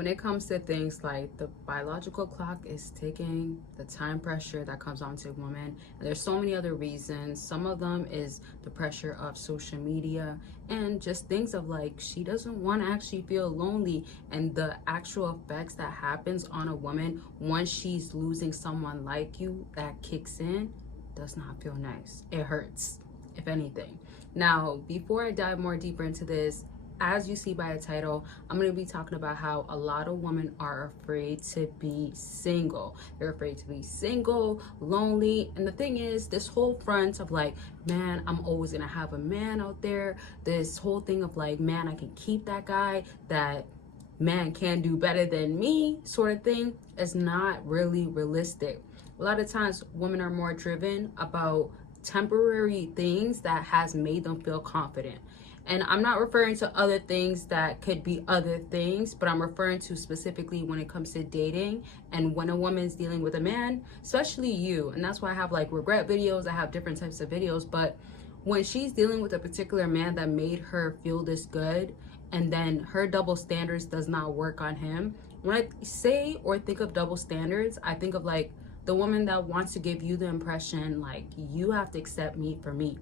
When it comes to things like the biological clock is ticking, the time pressure that comes onto women, and there's so many other reasons. Some of them is the pressure of social media and just things of like she doesn't want to actually feel lonely, and the actual effects that happens on a woman once she's losing someone like you that kicks in does not feel nice. It hurts, if anything. Now, before I dive more deeper into this, as you see by the title, I'm going to be talking about how a lot of women are afraid to be single. They're afraid to be single, lonely. And the thing is, this whole front of like, man, I'm always going to have a man out there. This whole thing of like, man, I can keep that guy, that man can do better than me sort of thing is not really realistic. A lot of times women are more driven about temporary things that has made them feel confident. And I'm not referring to other things that could be other things, but I'm referring to specifically when it comes to dating and when a woman's dealing with a man, especially you. And that's why I have like regret videos, I have different types of videos. But when she's dealing with a particular man that made her feel this good, and then her double standards does not work on him. When I say or think of double standards, I think of like the woman that wants to give you the impression like you have to accept me for me.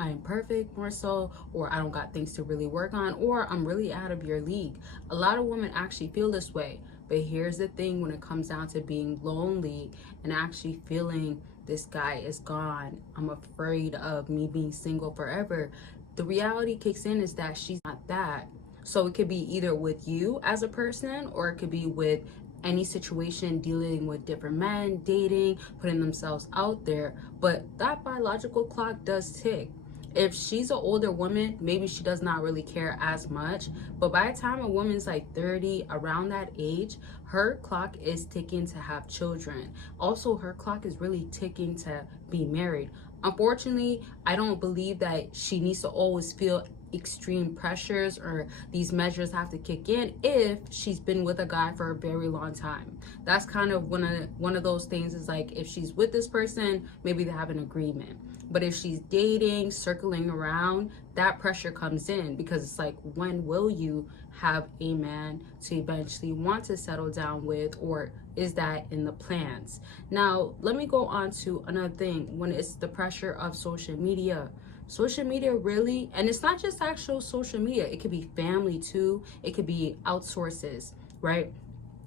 I am perfect, more so, or I don't got things to really work on, or I'm really out of your league. A lot of women actually feel this way. But here's the thing, when it comes down to being lonely and actually feeling this guy is gone, I'm afraid of me being single forever. The reality kicks in is that she's not that. So it could be either with you as a person, or it could be with any situation dealing with different men, dating, putting themselves out there. But that biological clock does tick. If she's an older woman, maybe she does not really care as much. But by the time a woman's like 30, around that age, her clock is ticking to have children. Also, her clock is really ticking to be married. Unfortunately, I don't believe that she needs to always feel extreme pressures or these measures have to kick in if she's been with a guy for a very long time. That's kind of one of those things is like if she's with this person, maybe they have an agreement. But if she's dating, circling around, that pressure comes in because it's like, when will you have a man to eventually want to settle down with, or is that in the plans? Now, let me go on to another thing. When it's the pressure of social media really, and it's not just actual social media, it could be family too, it could be outsources, right?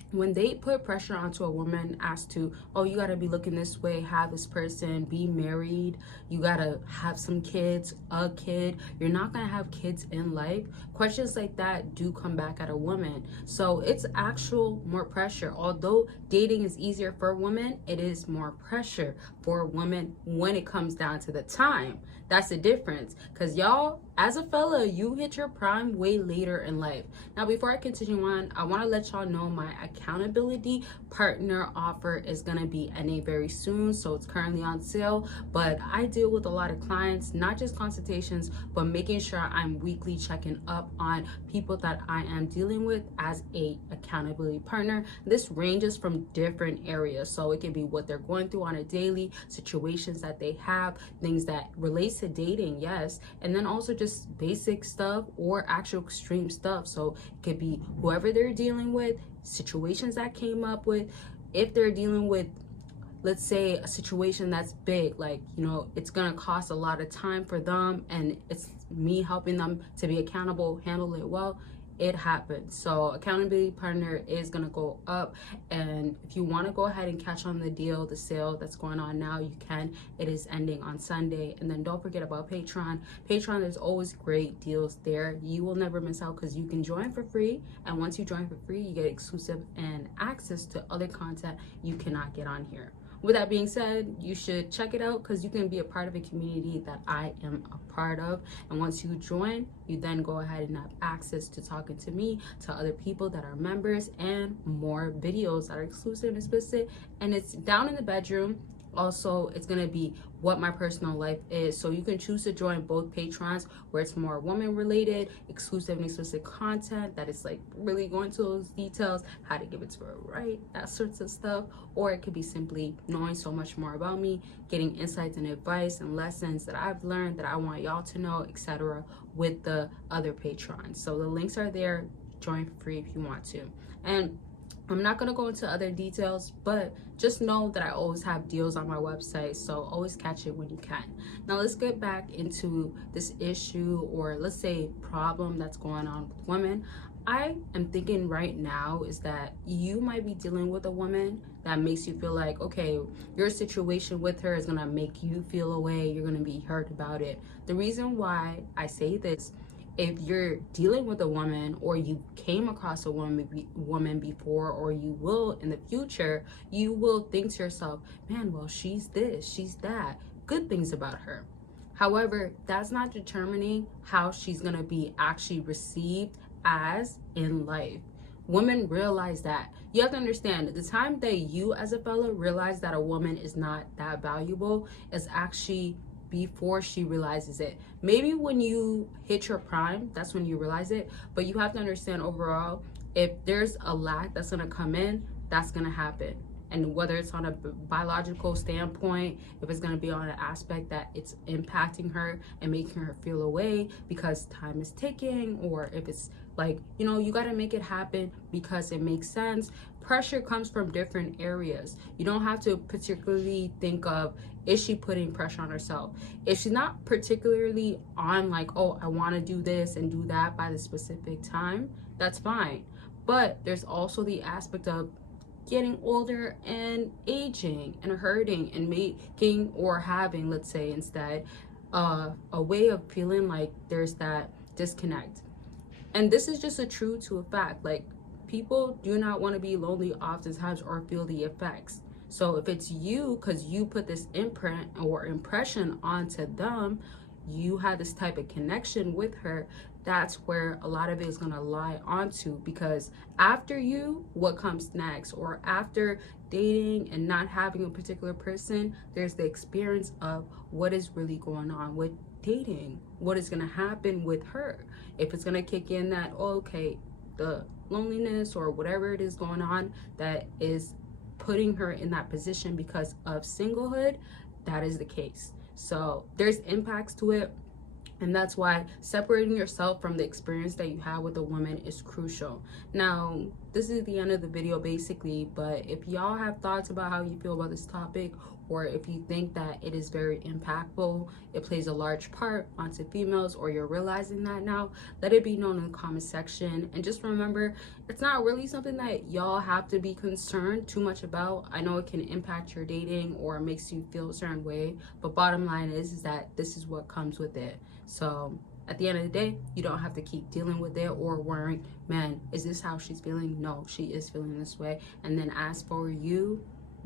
When they put pressure onto a woman as to, oh, you gotta be looking this way, have this person, be married, you gotta have some kids, a kid, you're not gonna have kids in life. Questions like that do come back at a woman. So it's actual more pressure. Although dating is easier for a woman, it is more pressure for a woman when it comes down to the time. That's the difference. Because y'all, as a fella, you hit your prime way later in life. Now, before I continue on, I want to let y'all know my accountability partner offer is going to be ending very soon. So it's currently on sale. But I deal with a lot of clients, not just consultations, but making sure I'm weekly checking up on people that I am dealing with as a accountability partner. This ranges from different areas. So it can be what they're going through on a daily, situations that they have, things that relate to dating, yes, and then also just basic stuff or actual extreme stuff. So it could be whoever they're dealing with, situations that came up with, if they're dealing with, let's say, a situation that's big, like, you know, it's gonna cost a lot of time for them and it's me helping them to be accountable, handle it well. It happens. So accountability partner is gonna go up, and if you want to go ahead and catch on the deal, the sale that's going on now, you can. It is ending on Sunday. And then don't forget about Patreon. There's always great deals there. You will never miss out because you can join for free, and once you join for free, you get exclusive and access to other content you cannot get on here. With that being said, you should check it out because you can be a part of a community that I am a part of. And once you join, you then go ahead and have access to talking to me, to other people that are members, and more videos that are exclusive and explicit. And it's down in the bedroom. Also, it's going to be what my personal life is. So you can choose to join both Patrons, where it's more woman related, exclusive and explicit content that is like really going to those details, how to give it to her right, that sorts of stuff. Or it could be simply knowing so much more about me, getting insights and advice and lessons that I've learned that I want y'all to know, etc., with the other Patrons. So the links are there. join for free if you want to. And I'm not going to go into other details, but just know that I always have deals on my website, so always catch it when you can. Now let's get back into this issue, or let's say problem that's going on with women. I am thinking right now is that you might be dealing with a woman that makes you feel like, okay, your situation with her is going to make you feel a way, you're going to be hurt about it. The reason why I say this, if you're dealing with a woman, or you came across a woman before, or you will in the future, you will think to yourself, man, well, she's this, she's that, good things about her. However, that's not determining how she's going to be actually received as in life. Women realize that. You have to understand, the time that you as a fella realize that a woman is not that valuable is actually before she realizes it. Maybe when you hit your prime, that's when you realize it. But you have to understand overall, if there's a lack that's gonna come in, that's gonna happen. And whether it's on a biological standpoint, if it's going to be on an aspect that it's impacting her and making her feel away because time is ticking, or if it's like, you know, you got to make it happen because it makes sense. Pressure comes from different areas. You don't have to particularly think of, is she putting pressure on herself? If she's not particularly on like, oh, I want to do this and do that by the specific time, that's fine. But there's also the aspect of getting older and aging and hurting and making or having, let's say instead, a way of feeling like there's that disconnect. And this is just a true to a fact. Like, people do not want to be lonely oftentimes or feel the effects. So if it's you, because you put this imprint or impression onto them, you had this type of connection with her, that's where a lot of it is going to lie onto. Because after you, what comes next? Or after dating and not having a particular person, there's the experience of what is really going on with dating, what is going to happen with her. If it's going to kick in that, oh, okay, the loneliness or whatever it is going on that is putting her in that position because of singlehood, that is the case. So there's impacts to it. And that's why separating yourself from the experience that you have with a woman is crucial. Now, this is the end of the video basically, but if y'all have thoughts about how you feel about this topic, or if you think that it is very impactful, it plays a large part onto females, or you're realizing that now, let it be known in the comment section. And just remember, it's not really something that y'all have to be concerned too much about. I know it can impact your dating or it makes you feel a certain way, but bottom line is that this is what comes with it. So at the end of the day, you don't have to keep dealing with it or worrying, man, is this how she's feeling? No, she is feeling this way. And then as for you,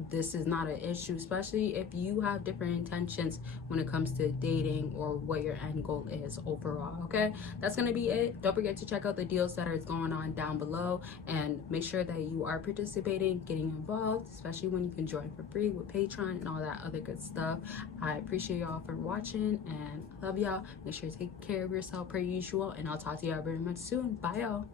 this is not an issue, especially if you have different intentions when it comes to dating or what your end goal is overall. Okay, that's gonna be it. Don't forget to check out the deals that are going on down below, and make sure that you are participating, getting involved, especially when you can join for free with Patreon and all that other good stuff. I appreciate y'all for watching and love y'all. Make sure to take care of yourself per usual, and I'll talk to y'all very much soon. Bye y'all.